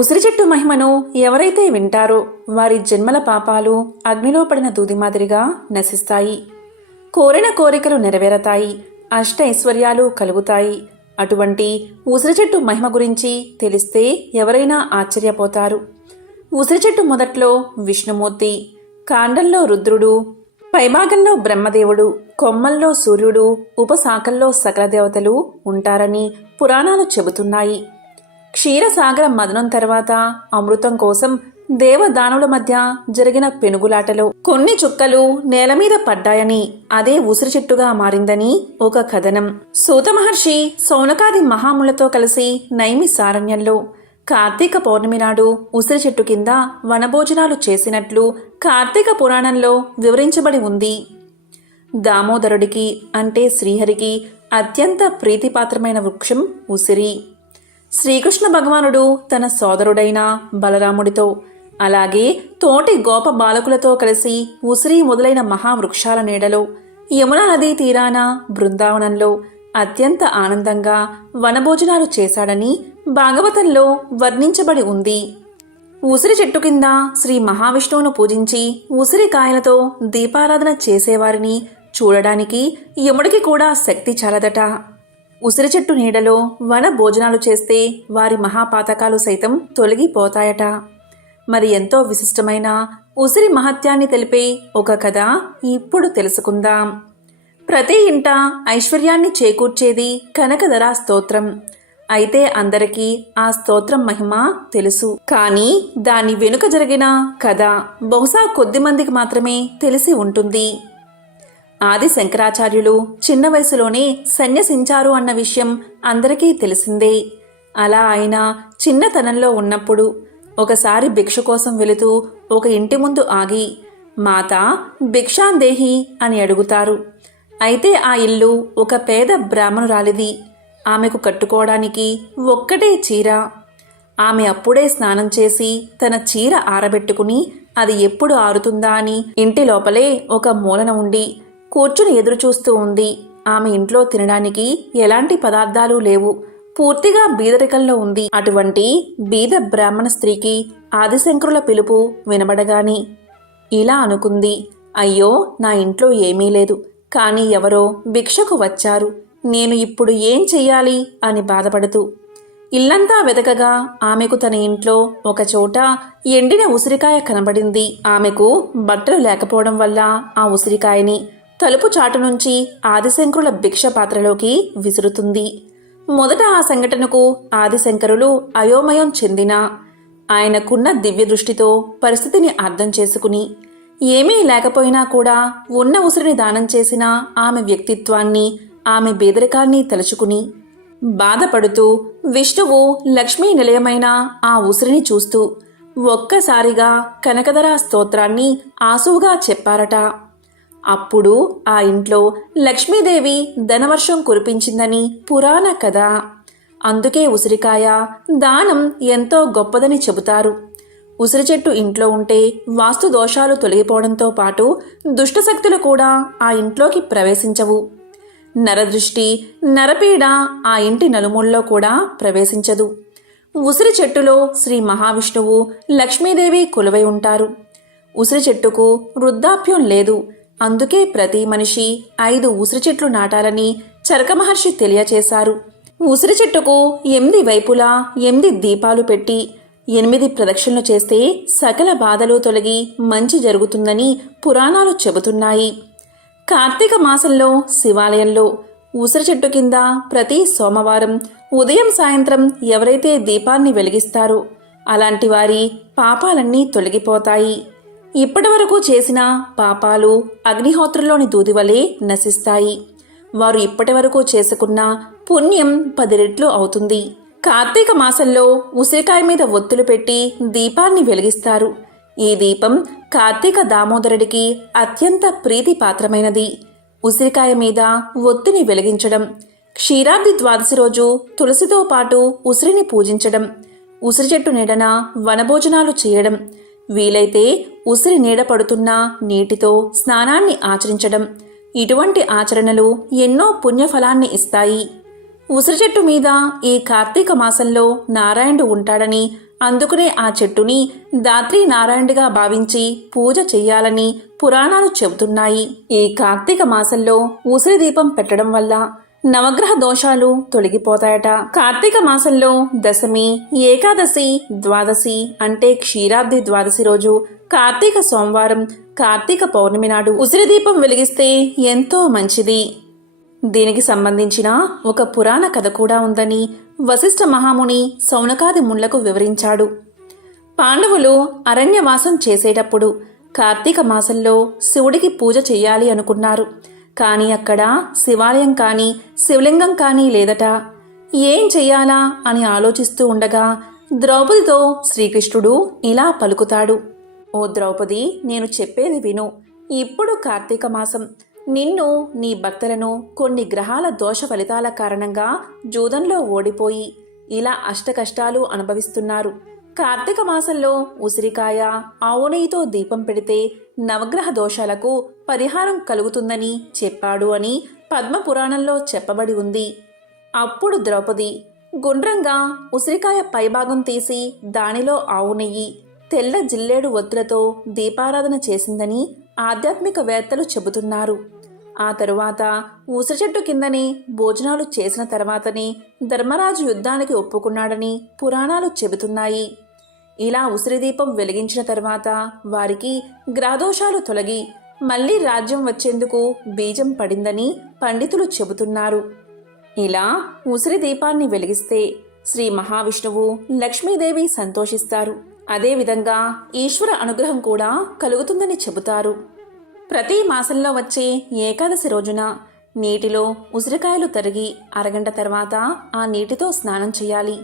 ఉసిరి చెట్టు మహిమను ఎవరైతే వింటారో వారి జన్మల పాపాలు అగ్నిలో పడిన దూది మాదిరిగా నశిస్తాయి. కోరిన కోరికలు నెరవేరతాయి. అష్ట ఐశ్వర్యాలు కలుగుతాయి. అటువంటి ఉసిరి చెట్టు మహిమ గురించి తెలిస్తే ఎవరైనా ఆశ్చర్యపోతారు. ఉసిరి చెట్టు మొదట్లో విష్ణుమూర్తి కాండంలో రుద్రుడు పైభాగంలో బ్రహ్మదేవుడు కొమ్మల్లో సూర్యుడు ఉపశాఖల్లో సకల దేవతలు ఉంటారని పురాణాలు చెబుతున్నాయి. క్షీరసాగర మదనం తర్వాత అమృతం కోసం దేవదానుల మధ్య జరిగిన పెనుగులాటలో కొన్ని చుక్కలు నేల మీద పడ్డాయని అదే ఉసిరి చెట్టుగా మారిందని ఒక కథనం. సూత మహర్షి సౌనకాది మహాములతో కలిసి నైమి సారణ్యంలో కార్తీక పౌర్ణమి నాడు ఉసిరి చెట్టు కింద వనభోజనాలు చేసినట్లు కార్తీక పురాణంలో వివరించబడి ఉంది. దామోదరుడికి అంటే శ్రీహరికి అత్యంత ప్రీతిపాత్రమైన వృక్షం ఉసిరి. శ్రీకృష్ణ భగవానుడు తన సోదరుడైన బలరాముడితో అలాగే తోటి గోప బాలకులతో కలిసి ఉసిరి మొదలైన మహావృక్షాల నీడలో యమునా నదీ తీరాన బృందావనంలో అత్యంత ఆనందంగా వనభోజనాలు చేశాడని భాగవతంలో వర్ణించబడి ఉంది. ఉసిరి చెట్టు కింద శ్రీ మహావిష్ణువును పూజించి ఉసిరికాయలతో దీపారాధన చేసేవారిని చూడడానికి యముడికి కూడా శక్తి చాలదట. ఉసిరి చెట్టు నీడలో వన భోజనాలు చేస్తే వారి మహాపాతకాలు సైతం తొలగిపోతాయట. మరి ఎంతో విశిష్టమైన ఉసిరి మహత్యాన్ని తెలిపే ఒక కథ ఇప్పుడు తెలుసుకుందాం. ప్రతి ఇంట ఐశ్వర్యాన్ని చేకూర్చేది కనకధరా స్తోత్రం. అయితే అందరికీ ఆ స్తోత్రం మహిమ తెలుసు. కానీ దాని వెనుక జరిగిన కథ బహుశా కొద్ది మందికి మాత్రమే తెలిసి ఉంటుంది. ఆది శంకరాచార్యులు చిన్న వయసులోనే సన్యసించారు అన్న విషయం అందరికీ తెలిసిందే. అలా ఆయన చిన్నతనంలో ఉన్నప్పుడు ఒకసారి భిక్ష కోసం వెళుతూ ఒక ఇంటి ముందు ఆగి మాత భిక్షాందేహి అని అడుగుతారు. అయితే ఆ ఇల్లు ఒక పేద బ్రాహ్మణురాలిది. ఆమెకు కట్టుకోవడానికి ఒక్కటే చీర. ఆమె అప్పుడే స్నానం చేసి తన చీర ఆరబెట్టుకుని అది ఎప్పుడు ఆరుతుందా అని ఇంటి లోపలే ఒక మూలన ఉండి కూర్చుని ఎదురుచూస్తూ ఉంది. ఆమె ఇంట్లో తినడానికి ఎలాంటి పదార్థాలు లేవు. పూర్తిగా బీదరికంలో ఉంది. అటువంటి బీద బ్రాహ్మణ స్త్రీకి ఆదిశంకరుల పిలుపు వినబడగాని ఇలా అనుకుంది. అయ్యో నా ఇంట్లో ఏమీ లేదు. కానీ ఎవరో భిక్షకు వచ్చారు. నేను ఇప్పుడు ఏం చెయ్యాలి? అని బాధపడుతూ. ఇల్లంతా వెతకగా ఆమెకు తన ఇంట్లో ఒకచోట ఎండిన ఉసిరికాయ కనబడింది. ఆమెకు బట్టలు లేకపోవడం వల్ల ఆ ఉసిరికాయని తలుపు చాటు నుంచి ఆదిశంకరుల భిక్ష పాత్రలోకి విసురుతుంది. మొదట ఆ సంఘటనకు ఆదిశంకరులు అయోమయం చెందిన. ఆయనకున్న దివ్య దృష్టితో పరిస్థితిని అర్థం చేసుకుని ఏమీ లేకపోయినా కూడా ఉన్న ఉసిరిని దానం చేసిన ఆమె వ్యక్తిత్వాన్ని ఆమె బేదరికాన్ని తలుచుకుని బాధపడుతూ విష్ణువు లక్ష్మీ నిలయమైన ఆ ఉసిరిని చూస్తూ ఒక్కసారిగా కనకదరా స్తోత్రాన్ని ఆసువుగా చెప్పారట. అప్పుడు ఆ ఇంట్లో లక్ష్మీదేవి ధనవర్షం కురిపించిందని పురాణ కథ. అందుకే ఉసిరికాయ దానం ఎంతో గొప్పదని చెబుతారు. ఉసిరి చెట్టు ఇంట్లో ఉంటే వాస్తు దోషాలు తొలగిపోవడంతో పాటు దుష్టశక్తులు కూడా ఆ ఇంట్లోకి ప్రవేశించవు. నరదృష్టి నరపీడ ఆ ఇంటి నలుమూలలో కూడా ప్రవేశించదు. ఉసిరి చెట్టులో శ్రీ మహావిష్ణువు లక్ష్మీదేవి కొలువై ఉంటారు. ఉసిరి చెట్టుకు వృద్ధాప్యం లేదు. అందుకే ప్రతి మనిషి ఐదు ఉసిరి చెట్లు నాటాలని చరక మహర్షి తెలియచేశారు. ఉసిరి చెట్టుకు ఎనిమిది వైపులా ఎనిమిది దీపాలు పెట్టి ఎనిమిది ప్రదక్షిణలు చేస్తే సకల బాధలు తొలగి మంచి జరుగుతుందని పురాణాలు చెబుతున్నాయి. కార్తీక మాసంలో శివాలయంలో ఉసిరి చెట్టు కింద ప్రతి సోమవారం ఉదయం సాయంత్రం ఎవరైతే దీపాన్ని వెలిగిస్తారో అలాంటి వారి పాపాలన్నీ తొలగిపోతాయి. ఇప్పటివరకు చేసిన పాపాలు అగ్నిహోత్రంలోని దూది వలె నశిస్తాయి. వారు ఇప్పటివరకు చేసుకున్న పుణ్యం పది రెట్లు అవుతుంది. కార్తీక మాసంలో ఉసిరికాయ మీద ఒత్తులు పెట్టి దీపాన్ని వెలిగిస్తారు. ఈ దీపం కార్తీక దామోదరుడికి అత్యంత ప్రీతిపాత్రమైనది. ఉసిరికాయ మీద ఒత్తిని వెలిగించడం క్షీరాద్రి ద్వాదశి రోజు తులసితో పాటు ఉసిరిని పూజించడం ఉసిరి చెట్టు నీడన వనభోజనాలు చేయడం వీలైతే ఉసిరి నీడ పడుతున్న నీటితో స్నానాన్ని ఆచరించడం. ఇటువంటి ఆచరణలు ఎన్నో పుణ్యఫలాన్ని ఇస్తాయి. ఉసిరి చెట్టు మీద ఈ కార్తీక మాసంలో నారాయణుడు ఉంటాడని అందుకునే ఆ చెట్టుని దాత్రి నారాయణుడిగా భావించి పూజ చెయ్యాలని పురాణాలు చెబుతున్నాయి. ఈ కార్తీక మాసంలో ఉసిరి దీపం పెట్టడం వల్ల నవగ్రహ దోషాలు తొలగిపోతాయట. కార్తీక మాసంలో దశమి ఏకాదశి ద్వాదశి అంటే క్షీరాబ్ది ద్వాదశి రోజు కార్తీక సోమవారం కార్తీక పౌర్ణమి నాడు ఉసిరి దీపం వెలిగిస్తే ఎంతో మంచిది. దీనికి సంబంధించిన ఒక పురాణ కథ కూడా ఉందని వశిష్ఠ మహాముని సౌనకాది ముళ్ళకు వివరించాడు. పాండవులు అరణ్యవాసం చేసేటప్పుడు కార్తీక మాసంలో శివుడికి పూజ చెయ్యాలి అనుకున్నారు. కానీ అక్కడ శివాలయం కానీ శివలింగం కానీ లేదట. ఏం చెయ్యాలా అని ఆలోచిస్తూ ఉండగా ద్రౌపదితో శ్రీకృష్ణుడు ఇలా పలుకుతాడు. ఓ ద్రౌపది నేను చెప్పేది విను. ఇప్పుడు కార్తీక మాసం. నిన్ను నీ భక్తులను కొన్ని గ్రహాల దోష ఫలితాల కారణంగా జూదంలో ఓడిపోయి ఇలా అష్టకష్టాలు అనుభవిస్తున్నారు. కార్తీక మాసంలో ఉసిరికాయ ఆవు నెయ్యితో దీపం పెడితే నవగ్రహ దోషాలకు పరిహారం కలుగుతుందని చెప్పాడు అని పద్మపురాణంలో చెప్పబడి ఉంది. అప్పుడు ద్రౌపది గుండ్రంగా ఉసిరికాయ పైభాగం తీసి దానిలో ఆవు నెయ్యి తెల్ల జిల్లేడు ఒత్తులతో దీపారాధన చేసిందని ఆధ్యాత్మికవేత్తలు చెబుతున్నారు. ఆ తరువాత ఊసరి చెట్టు కిందనే భోజనాలు చేసిన తర్వాతనే ధర్మరాజు యుద్ధానికి ఒప్పుకున్నాడని పురాణాలు చెబుతున్నాయి. ఇలా ఉసిరి దీపం వెలిగించిన తర్వాత వారికి గ్రాదోషాలు తొలగి మళ్ళీ రాజ్యం వచ్చేందుకు బీజం పడిందని పండితులు చెబుతున్నారు. ఇలా ఉసిరి దీపాన్ని వెలిగిస్తే శ్రీ మహావిష్ణువు లక్ష్మీదేవి సంతోషిస్తారు. అదేవిధంగా ఈశ్వర అనుగ్రహం కూడా కలుగుతుందని చెబుతారు. ప్రతి మాసంలో వచ్చే ఏకాదశి రోజున నీటిలో ఉసిరికాయలు తరిగి అరగంట తర్వాత ఆ నీటితో స్నానం చేయాలి.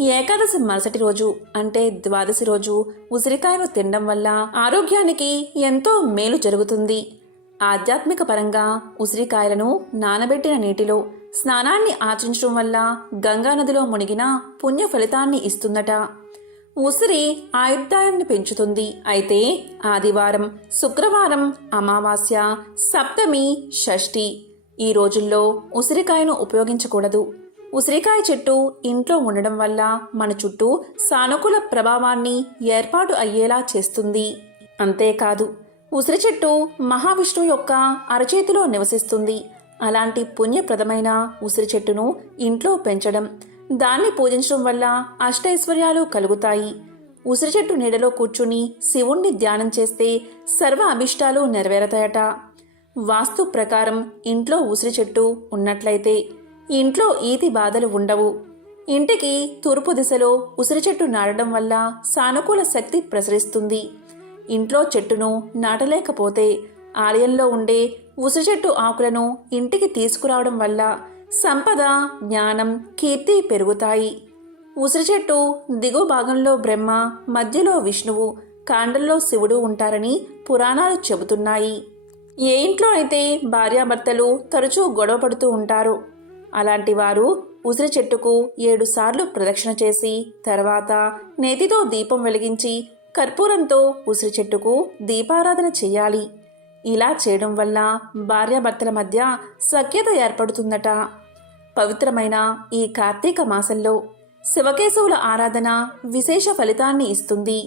ఏకాదశి మరుసటి రోజు అంటే ద్వాదశి రోజు ఉసిరికాయను తినడం వల్ల ఆరోగ్యానికి ఎంతో మేలు జరుగుతుంది. ఆధ్యాత్మిక పరంగా ఉసిరికాయలను నానబెట్టిన నీటిలో స్నానాన్ని ఆచరించడం వల్ల గంగా నదిలో మునిగిన పుణ్య ఫలితాన్ని ఇస్తుందట. ఉసిరి ఆయుర్దాయాన్ని పెంచుతుంది. అయితే ఆదివారం శుక్రవారం అమావాస్య సప్తమి షష్ఠి ఈ రోజుల్లో ఉసిరికాయను ఉపయోగించకూడదు. ఉసిరికాయ చెట్టు ఇంట్లో ఉండడం వల్ల మన చుట్టూ సానుకూల ప్రభావాన్ని ఏర్పాటు అయ్యేలా చేస్తుంది. అంతేకాదు ఉసిరి చెట్టు మహావిష్ణువు యొక్క అరచేతిలో నివసిస్తుంది. అలాంటి పుణ్యప్రదమైన ఉసిరి చెట్టును ఇంట్లో పెంచడం దాన్ని పూజించడం వల్ల అష్టైశ్వర్యాలు కలుగుతాయి. ఉసిరి చెట్టు నీడలో కూర్చుని శివుణ్ణి ధ్యానం చేస్తే సర్వ అభిష్టాలు నెరవేరతాయట. వాస్తు ప్రకారం ఇంట్లో ఉసిరి చెట్టు ఉన్నట్లయితే ఇంట్లో ఈతి బాధలు ఉండవు. ఇంటికి తూర్పు దిశలో ఉసిరి చెట్టు నాటడం వల్ల సానుకూల శక్తి ప్రసరిస్తుంది. ఇంట్లో చెట్టును నాటలేకపోతే ఆలయంలో ఉండే ఉసిరి చెట్టు ఆకులను ఇంటికి తీసుకురావడం వల్ల సంపద జ్ఞానం కీర్తి పెరుగుతాయి. ఉసిరి చెట్టు దిగువ భాగంలో బ్రహ్మ మధ్యలో విష్ణువు కాండంలో శివుడు ఉంటారని పురాణాలు చెబుతున్నాయి. ఏ ఇంట్లో అయితే భార్యాభర్తలు తరచూ గొడవ పడుతూ ఉంటారు అలాంటి వారు ఉసిరి చెట్టుకు ఏడు సార్లు ప్రదక్షిణ చేసి తర్వాత నేతితో దీపం వెలిగించి కర్పూరంతో ఉసిరి చెట్టుకు దీపారాధన చేయాలి. ఇలా చేయడం వల్ల భార్యాభర్తల మధ్య సఖ్యత ఏర్పడుతుందట. పవిత్రమైన ఈ కార్తీక మాసంలో శివకేశవుల ఆరాధన విశేష ఫలితాన్ని ఇస్తుంది.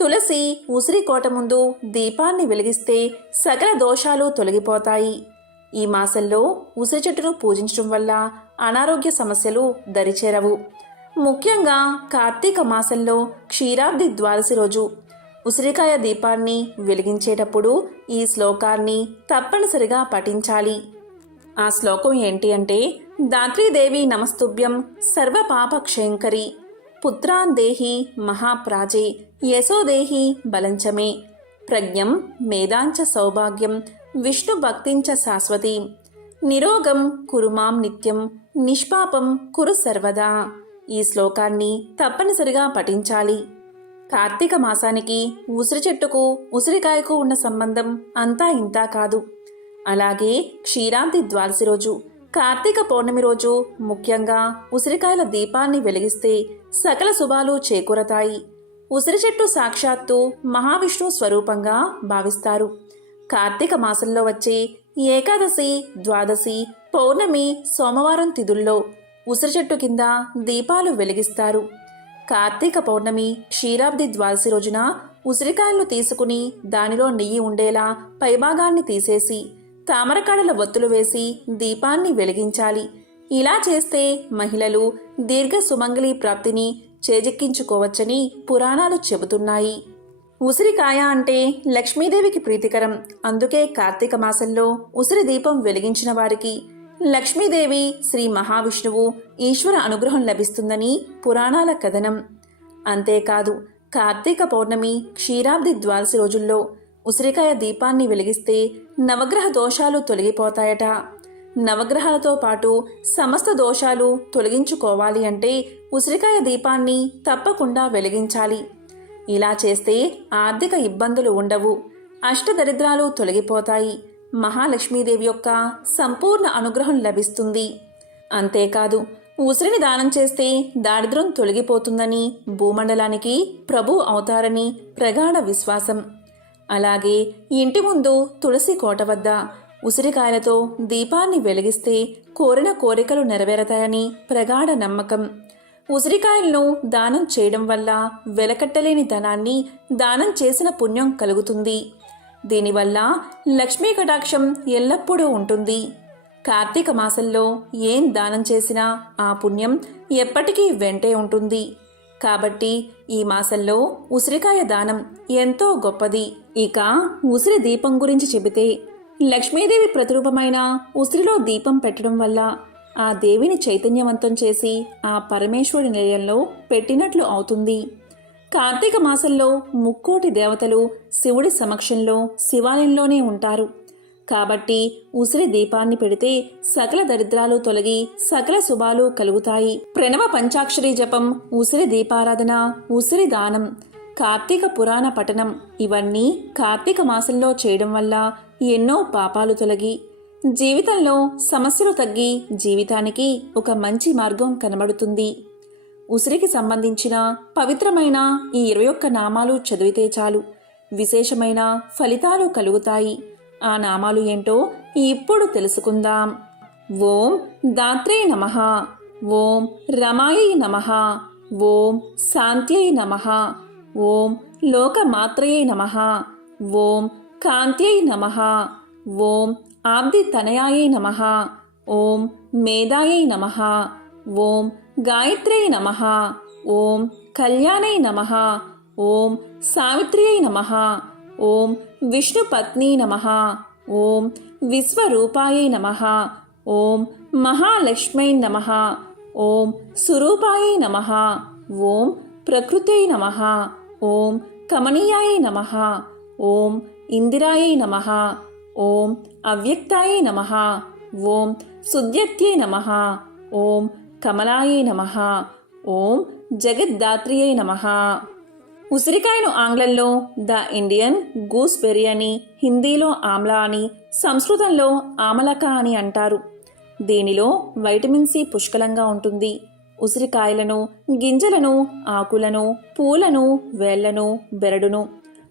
తులసి ఉసిరి కోట ముందు దీపాన్ని వెలిగిస్తే సకల దోషాలు తొలగిపోతాయి. ఈ మాసంలో ఉసిరి చెట్టును పూజించడం వల్ల అనారోగ్య సమస్యలు దరిచేరవు. ముఖ్యంగా కార్తీక మాసంలో క్షీరాబ్ది ద్వాదశి రోజు ఉసిరికాయ దీపాన్ని వెలిగించేటప్పుడు ఈ శ్లోకాన్ని తప్పనిసరిగా పఠించాలి. ఆ శ్లోకం ఏంటి అంటే దాత్రీదేవి నమస్తుభ్యం సర్వపాపక్షయంకరి పుత్రాన్ దేహి మహాప్రాజే యశోదేహి బలంచమే ప్రజ్ఞం మేధాంచ సౌభాగ్యం విష్ణు భక్తించ శాశ్వతి. నిరోగం కురుమాం నిత్యం నిష్పాపం కురు సర్వదా. ఈ శ్లోకాన్ని తప్పనిసరిగా పఠించాలి. కార్తీక మాసానికి ఉసిరి చెట్టుకు ఉసిరికాయకు ఉన్న సంబంధం అంతా ఇంతా కాదు. అలాగే క్షీరాంతి ద్వాదశి రోజు కార్తీక పౌర్ణమి రోజు ముఖ్యంగా ఉసిరికాయల దీపాన్ని వెలిగిస్తే సకల శుభాలు చేకూరతాయి. ఉసిరి చెట్టు సాక్షాత్తు మహావిష్ణు స్వరూపంగా భావిస్తారు. కార్తీక మాసంలో వచ్చే ఏకాదశి ద్వాదశి పౌర్ణమి సోమవారం తిథుల్లో ఉసిరి చెట్టు కింద దీపాలు వెలిగిస్తారు. కార్తీక పౌర్ణమి క్షీరాబ్ది ద్వాదశి రోజున ఉసిరికాయలను తీసుకుని దానిలో నెయ్యి ఉండేలా పైభాగాన్ని తీసేసి తామరకాడల ఒత్తులు వేసి దీపాన్ని వెలిగించాలి. ఇలా చేస్తే మహిళలు దీర్ఘ సుమంగళి ప్రాప్తిని చేజిక్కించుకోవచ్చని పురాణాలు చెబుతున్నాయి. ఉసిరికాయ అంటే లక్ష్మీదేవికి ప్రీతికరం. అందుకే కార్తీక మాసంలో ఉసిరి దీపం వెలిగించిన వారికి లక్ష్మీదేవి శ్రీ మహావిష్ణువు ఈశ్వర అనుగ్రహం లభిస్తుందని పురాణాల కథనం. అంతేకాదు కార్తీక పౌర్ణమి క్షీరాబ్ది ద్వాదశి రోజుల్లో ఉసిరికాయ దీపాన్ని వెలిగిస్తే నవగ్రహ దోషాలు తొలగిపోతాయట. నవగ్రహాలతో పాటు సమస్త దోషాలు తొలగించుకోవాలి అంటే ఉసిరికాయ దీపాన్ని తప్పకుండా వెలిగించాలి. ఇలా చేస్తే ఆర్థిక ఇబ్బందులు ఉండవు. అష్టదరిద్రాలు తొలగిపోతాయి. మహాలక్ష్మీదేవి యొక్క సంపూర్ణ అనుగ్రహం లభిస్తుంది. అంతేకాదు ఉసిరిని దానం చేస్తే దారిద్ర్యం తొలగిపోతుందని భూమండలానికి ప్రభు అవుతారని ప్రగాఢ విశ్వాసం. అలాగే ఇంటి ముందు తులసి కోట వద్ద ఉసిరికాయలతో దీపాన్ని వెలిగిస్తే కోరిన కోరికలు నెరవేరతాయని ప్రగాఢ నమ్మకం. ఉసిరికాయలను దానం చేయడం వల్ల వెలకట్టలేని ధనాన్ని దానం చేసిన పుణ్యం కలుగుతుంది. దీనివల్ల లక్ష్మీ కటాక్షం ఎల్లప్పుడూ ఉంటుంది. కార్తీక మాసంలో ఏం దానం చేసినా ఆ పుణ్యం ఎప్పటికీ వెంటే ఉంటుంది. కాబట్టి ఈ మాసంలో ఉసిరికాయ దానం ఎంతో గొప్పది. ఇక ఉసిరి దీపం గురించి చెబితే లక్ష్మీదేవి ప్రతిరూపమైన ఉసిరిలో దీపం పెట్టడం వల్ల ఆ దేవిని చైతన్యవంతం చేసి ఆ పరమేశ్వరుడి నిలయంలో పెట్టినట్లు అవుతుంది. కార్తీక మాసంలో ముక్కోటి దేవతలు శివుడి సమక్షంలో శివాలయంలోనే ఉంటారు. కాబట్టి ఉసిరి దీపాన్ని పెడితే సకల దరిద్రాలు తొలగి సకల శుభాలు కలుగుతాయి. ప్రణవ పంచాక్షరి జపం ఉసిరి దీపారాధన ఉసిరి దానం కార్తీక పురాణ పఠనం ఇవన్నీ కార్తీక మాసంలో చేయడం వల్ల ఎన్నో పాపాలు తొలగి జీవితంలో సమస్యలు తగ్గి జీవితానికి ఒక మంచి మార్గం కనబడుతుంది. ఉసిరికి సంబంధించిన పవిత్రమైన ఈ ఇరవై ఒక్క నామాలు చదివితే చాలు. విశేషమైన ఫలితాలు కలుగుతాయి. ఆ నామాలు ఏంటో ఇప్పుడు తెలుసుకుందాం. ఓం దాత్రే నమ. ఓం రమాయై నమ. ఓం శాంత్యై నమ. ఓం లోకమాత్రయై నమ. ఓం కాంత్యై నమ. ఓం आब्दितनयायै नमः ॐ मेधायै नमः ॐ गायत्र्यै नमः ॐ कल्याणै नमः ॐ सावित्र्यै नमः ॐ विष्णुपत्नी नमः ॐ विश्वरूपायै नमः ॐ महालक्ष्म्यै नमः ॐ सुरूपायै नमः ॐ प्रकृत्यै नमः ॐ कमनीयायै नमः ॐ इन्दिरायै नमः ఓం అవ్యక్తాయై నమ. ఓం సుద్యత్యై నమ. ఓం కమలాయే నమ. ఓం జగద్దాత్రియై నమ. ఉసిరికాయను ఆంగ్లంలో ద ఇండియన్ గూస్బెర్రీ అని హిందీలో ఆమ్లా అని సంస్కృతంలో ఆమలక అని అంటారు. దీనిలో వైటమిన్ సి పుష్కలంగా ఉంటుంది. ఉసిరికాయలను గింజలను ఆకులను పూలను వేళ్ళను బెరడును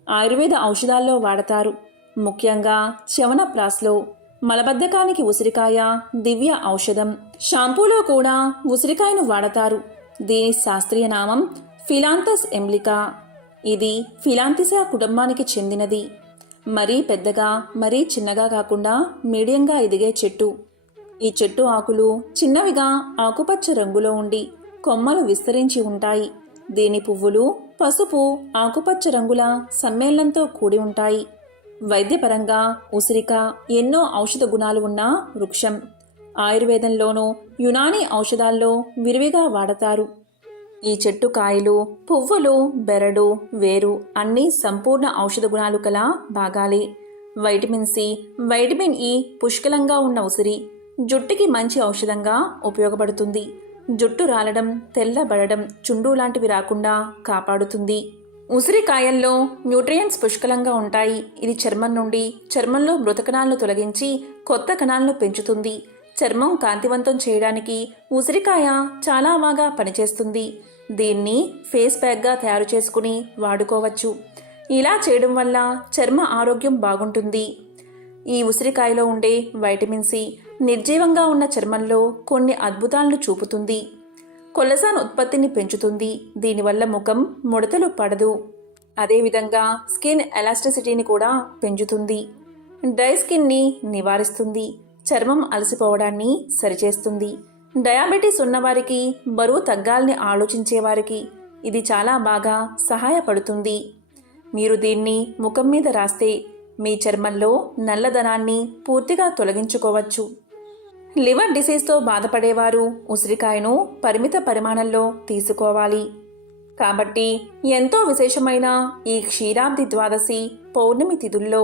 ఆయుర్వేద ఔషధాల్లో వాడతారు. ముఖ్యంగా చవనప్రాస్లో మలబద్ధకానికి ఉసిరికాయ దివ్య ఔషధం. షాంపూలో కూడా ఉసిరికాయను వాడతారు. దీని శాస్త్రీయ నామం ఫిలాంతస్ ఎమ్లికా ఇది ఫిలాంతిసా కుటుంబానికి చెందినది. మరీ పెద్దగా మరీ చిన్నగా కాకుండా మీడియంగా ఎదిగే చెట్టు. ఈ చెట్టు ఆకులు చిన్నవిగా ఆకుపచ్చ రంగులో ఉండి కొమ్మలు విస్తరించి ఉంటాయి. దీని పువ్వులు పసుపు ఆకుపచ్చ రంగుల సమ్మేళనంతో కూడి ఉంటాయి. వైద్యపరంగా ఉసిరిక ఎన్నో ఔషధ గుణాలు ఉన్న వృక్షం. ఆయుర్వేదంలోనూ యునానీ ఔషధాల్లో విరివిగా వాడతారు. ఈ చెట్టు కాయలు పువ్వులు బెరడు వేరు అన్నీ సంపూర్ణ ఔషధ గుణాలు కల భాగాలే. వైటమిన్ సి వైటమిన్ ఇ పుష్కలంగా ఉన్న ఉసిరి జుట్టుకి మంచి ఔషధంగా ఉపయోగపడుతుంది. జుట్టు రాలడం తెల్లబడడం చుండ్రు లాంటివి రాకుండా కాపాడుతుంది. ఉసిరికాయల్లో న్యూట్రియంట్స్ పుష్కలంగా ఉంటాయి. ఇది చర్మం నుండి చర్మంలో మృత కణాలను తొలగించి కొత్త కణాలను పెంచుతుంది. చర్మం కాంతివంతం చేయడానికి ఉసిరికాయ చాలా బాగా పనిచేస్తుంది. దీన్ని ఫేస్ ప్యాక్గా తయారు చేసుకుని వాడుకోవచ్చు. ఇలా చేయడం వల్ల చర్మ ఆరోగ్యం బాగుంటుంది. ఈ ఉసిరికాయలో ఉండే వైటమిన్ సి నిర్జీవంగా ఉన్న చర్మంలో కొన్ని అద్భుతాలను చూపుతుంది. కొలసాన్ ఉత్పత్తిని పెంచుతుంది. దీనివల్ల ముఖం ముడతలు పడదు. అదేవిధంగా స్కిన్ ఎలాస్టిసిటీని కూడా పెంచుతుంది. డ్రై స్కిన్ని నివారిస్తుంది. చర్మం అలసిపోవడాన్ని సరిచేస్తుంది. డయాబెటీస్ ఉన్నవారికి బరువు తగ్గాలని ఆలోచించే వారికి ఇది చాలా బాగా సహాయపడుతుంది. మీరు దీన్ని ముఖం మీద రాస్తే మీ చర్మంలో నల్లదనాన్ని పూర్తిగా తొలగించుకోవచ్చు. లివర్ డిసీజ్తో బాధపడేవారు ఉసిరికాయను పరిమిత పరిమాణంలో తీసుకోవాలి. కాబట్టి ఎంతో విశేషమైన ఈ క్షీరాబ్ది ద్వాదశి పౌర్ణమి తిథుల్లో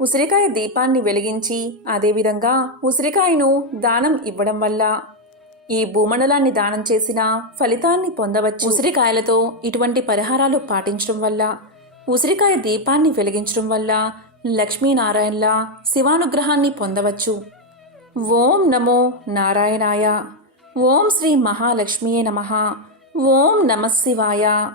ఉసిరికాయ దీపాన్ని వెలిగించి అదేవిధంగా ఉసిరికాయను దానం ఇవ్వడం వల్ల ఈ భూమండలాన్ని దానం చేసిన ఫలితాన్ని పొందవచ్చు. ఉసిరికాయలతో ఇటువంటి పరిహారాలు పాటించడం వల్ల ఉసిరికాయ దీపాన్ని వెలిగించడం వల్ల లక్ష్మీనారాయణల శివానుగ్రహాన్ని పొందవచ్చు. ఓం నమో నారాయణాయ. ఓం శ్రీ మహాలక్ష్మియే నమ. ఓం నమశివాయ